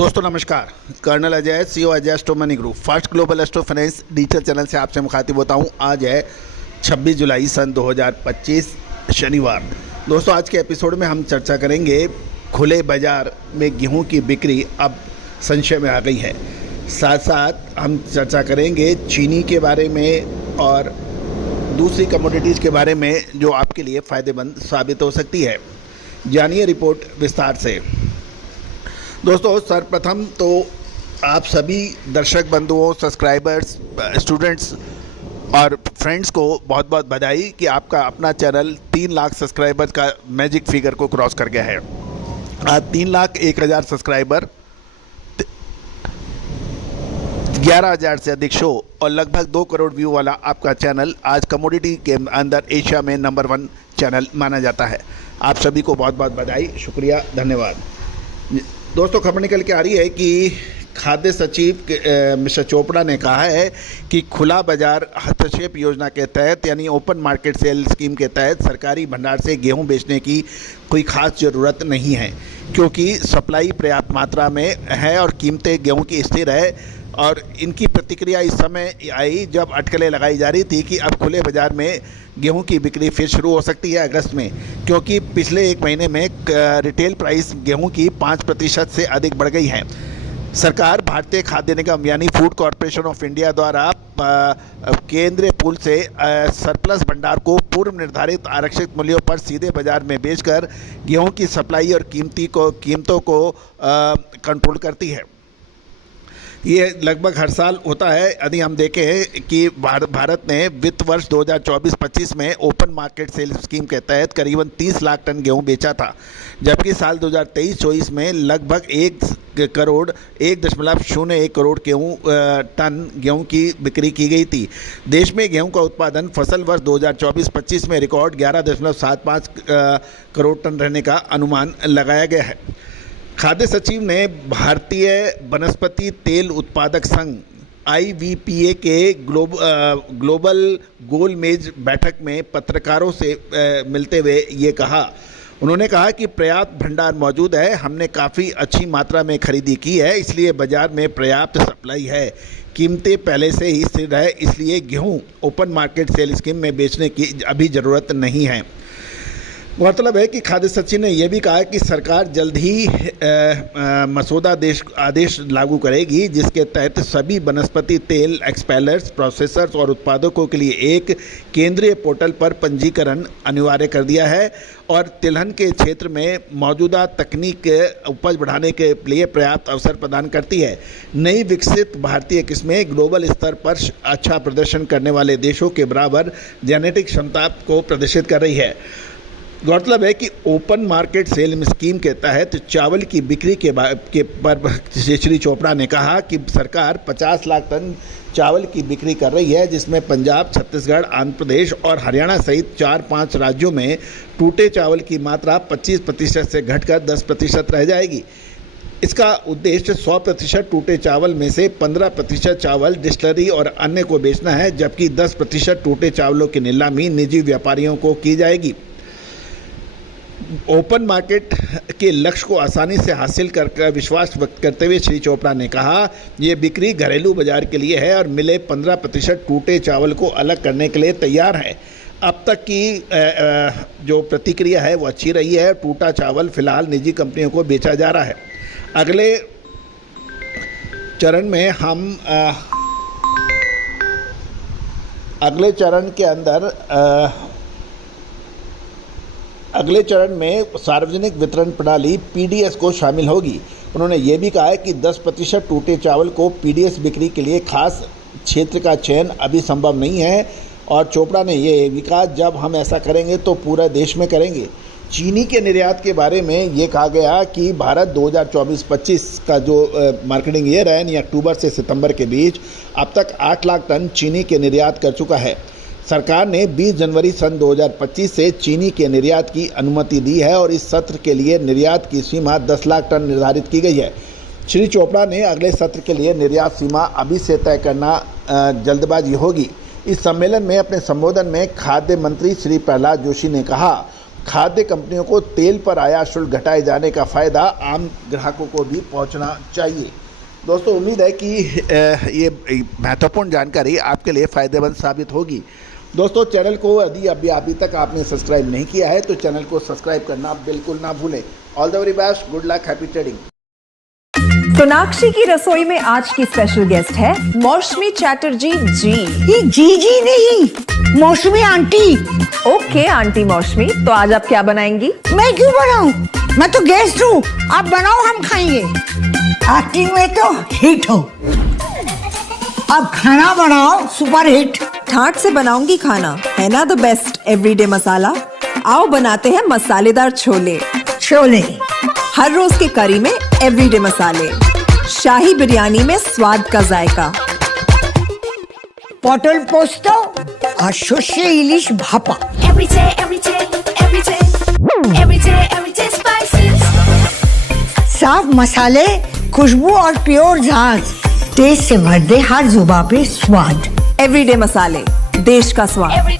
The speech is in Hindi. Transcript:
दोस्तों नमस्कार। Colonel Ajay, CEO Ajay astro money group, first global astro finance digital channel से आपसे मुखातिब होता हूं। आज है 26 जुलाई सन 2025 शनिवार। दोस्तों आज के एपिसोड में हम चर्चा करेंगे खुले बाज़ार में गेहूं की बिक्री अब संशय में आ गई है। साथ साथ हम चर्चा करेंगे चीनी के बारे में और दूसरी कमोडिटीज़ के बारे में जो आपके लिए फ़ायदेमंद साबित हो सकती है। जानिए रिपोर्ट विस्तार से। दोस्तों सर्वप्रथम तो आप सभी दर्शक बंधुओं, सब्सक्राइबर्स, स्टूडेंट्स और फ्रेंड्स को बहुत बहुत बधाई कि आपका अपना चैनल 3 लाख सब्सक्राइबर्स का मैजिक फिगर को क्रॉस कर गया है। आज 3,01,000 सब्सक्राइबर, 11,000 से अधिक शो और लगभग 2 करोड़ व्यू वाला आपका चैनल आज कमोडिटी के अंदर एशिया में नंबर 1 चैनल माना जाता है। आप सभी को बहुत बहुत बधाई, शुक्रिया, धन्यवाद। दोस्तों खबर निकल के आ रही है कि खाद्य सचिव मिस्टर चोपड़ा ने कहा है कि खुला बाजार हस्तक्षेप योजना के तहत यानी ओपन मार्केट सेल स्कीम के तहत सरकारी भंडार से गेहूं बेचने की कोई खास ज़रूरत नहीं है, क्योंकि सप्लाई पर्याप्त मात्रा में है और कीमतें गेहूं की स्थिर है। और इनकी प्रतिक्रिया इस समय आई जब अटकलें लगाई जा रही थी कि अब खुले बाज़ार में गेहूं की बिक्री फिर शुरू हो सकती है अगस्त में, क्योंकि पिछले 1 महीने में रिटेल प्राइस गेहूं की 5% से अधिक बढ़ गई है। सरकार भारतीय खाद्य निगम यानी फूड कॉरपोरेशन ऑफ इंडिया द्वारा केंद्रीय पूल से सरप्लस भंडार को पूर्व निर्धारित आरक्षित मूल्यों पर सीधे बाजार में बेचकर गेहूं की सप्लाई और कीमतों को कंट्रोल करती है। ये लगभग हर साल होता है। यदि हम देखें कि भारत ने वित्त वर्ष 2024-25 में ओपन मार्केट सेल स्कीम के तहत करीबन 30 लाख टन गेहूं बेचा था, जबकि साल 2023-24 में लगभग 1.01 करोड़ टन गेहूं की बिक्री की गई थी। देश में गेहूं का उत्पादन फसल वर्ष 2024-25 में रिकॉर्ड 11.75 करोड़ टन रहने का अनुमान लगाया गया है। खाद्य सचिव ने भारतीय वनस्पति तेल उत्पादक संघ IVPA के ग्लोबल गोलमेज बैठक में पत्रकारों से मिलते हुए ये कहा। उन्होंने कहा कि पर्याप्त भंडार मौजूद है, हमने काफ़ी अच्छी मात्रा में खरीदी की है, इसलिए बाज़ार में पर्याप्त सप्लाई है, कीमतें पहले से ही स्थिर है, इसलिए गेहूं ओपन मार्केट सेल स्कीम में बेचने की अभी ज़रूरत नहीं है। गौरतलब है कि खाद्य सचिव ने यह भी कहा कि सरकार जल्द ही मसौदा आदेश लागू करेगी, जिसके तहत सभी वनस्पति तेल एक्सपेलर्स, प्रोसेसर्स और उत्पादकों के लिए एक केंद्रीय पोर्टल पर पंजीकरण अनिवार्य कर दिया है और तिलहन के क्षेत्र में मौजूदा तकनीक उपज बढ़ाने के लिए पर्याप्त अवसर प्रदान करती है। नई विकसित भारतीय किस्में ग्लोबल स्तर पर अच्छा प्रदर्शन करने वाले देशों के बराबर जेनेटिक क्षमता को प्रदर्शित कर रही है। गौरतलब है कि ओपन मार्केट सेल स्कीम के तहत चावल की बिक्री पर श्री चोपड़ा ने कहा कि सरकार 50 लाख टन चावल की बिक्री कर रही है, जिसमें पंजाब, छत्तीसगढ़, आंध्र प्रदेश और हरियाणा सहित 4-5 राज्यों में टूटे चावल की मात्रा 25% से घटकर 10% रह जाएगी। इसका उद्देश्य 100% टूटे चावल में से 15% चावल डिस्टिलरी और अन्य को बेचना है, जबकि 10% टूटे चावलों की नीलामी निजी व्यापारियों को की जाएगी। ओपन मार्केट के लक्ष्य को आसानी से हासिल कर विश्वास व्यक्त करते हुए श्री चोपड़ा ने कहा, ये बिक्री घरेलू बाजार के लिए है और मिले 15% टूटे चावल को अलग करने के लिए तैयार है। अब तक की जो प्रतिक्रिया है वो अच्छी रही है। टूटा चावल फिलहाल निजी कंपनियों को बेचा जा रहा है। अगले चरण में हम अगले चरण में सार्वजनिक वितरण प्रणाली PDS को शामिल होगी। उन्होंने ये भी कहा है कि 10% टूटे चावल को PDS बिक्री के लिए खास क्षेत्र का चयन अभी संभव नहीं है। और चोपड़ा ने ये भी कहा, जब हम ऐसा करेंगे तो पूरे देश में करेंगे। चीनी के निर्यात के बारे में ये कहा गया कि भारत 2024-25 का जो मार्केटिंग ईयर है यानी अक्टूबर से सितंबर के बीच अब तक 8 लाख टन चीनी के निर्यात कर चुका है। सरकार ने 20 जनवरी सन 2025 से चीनी के निर्यात की अनुमति दी है और इस सत्र के लिए निर्यात की सीमा 10 लाख टन निर्धारित की गई है। श्री चोपड़ा ने अगले सत्र के लिए निर्यात सीमा अभी से तय करना जल्दबाजी होगी। इस सम्मेलन में अपने संबोधन में खाद्य मंत्री श्री प्रहलाद जोशी ने कहा खाद्य कंपनियों को तेल पर आयात शुल्क घटाए जाने का फ़ायदा आम ग्राहकों को भी पहुंचना चाहिए। दोस्तों उम्मीद है कि ये महत्वपूर्ण जानकारी आपके लिए फ़ायदेमंद साबित होगी। दोस्तों चैनल को यदि अभी तक आपने सब्सक्राइब नहीं किया है तो चैनल को सब्सक्राइब करना बिल्कुल ना भूलें। All the very best, good luck, happy trading. Sonakshi की रसोई में आज की स्पेशल गेस्ट है मौसमी चैटर्जी जी। ये जी नहीं, मौसमी आंटी। ओके आंटी मौसमी, तो आज आप क्या बनाएंगी? मैं क्यों बनाऊं? मैं तो गेस्ट हूँ, आप बनाओ, हम खाएंगे। एक्टिंग में तो हिट हो, अब खाना बनाओ सुपर हिट। ठाट से बनाऊंगी खाना, है ना द बेस्ट एवरीडे मसाला। आओ बनाते हैं मसालेदार छोले। छोले, हर रोज के करी में एवरीडे मसाले, शाही बिरयानी में स्वाद का जायका। পটল পোস্ত আর সর্ষে ইলিশ ভাপা। Every day spices. साफ मसाले, खुशबू और प्योर झांझ, टेस्ट से भर दे हर जुबान पे स्वाद। एवरीडे मसाले, देश का स्वाद। Every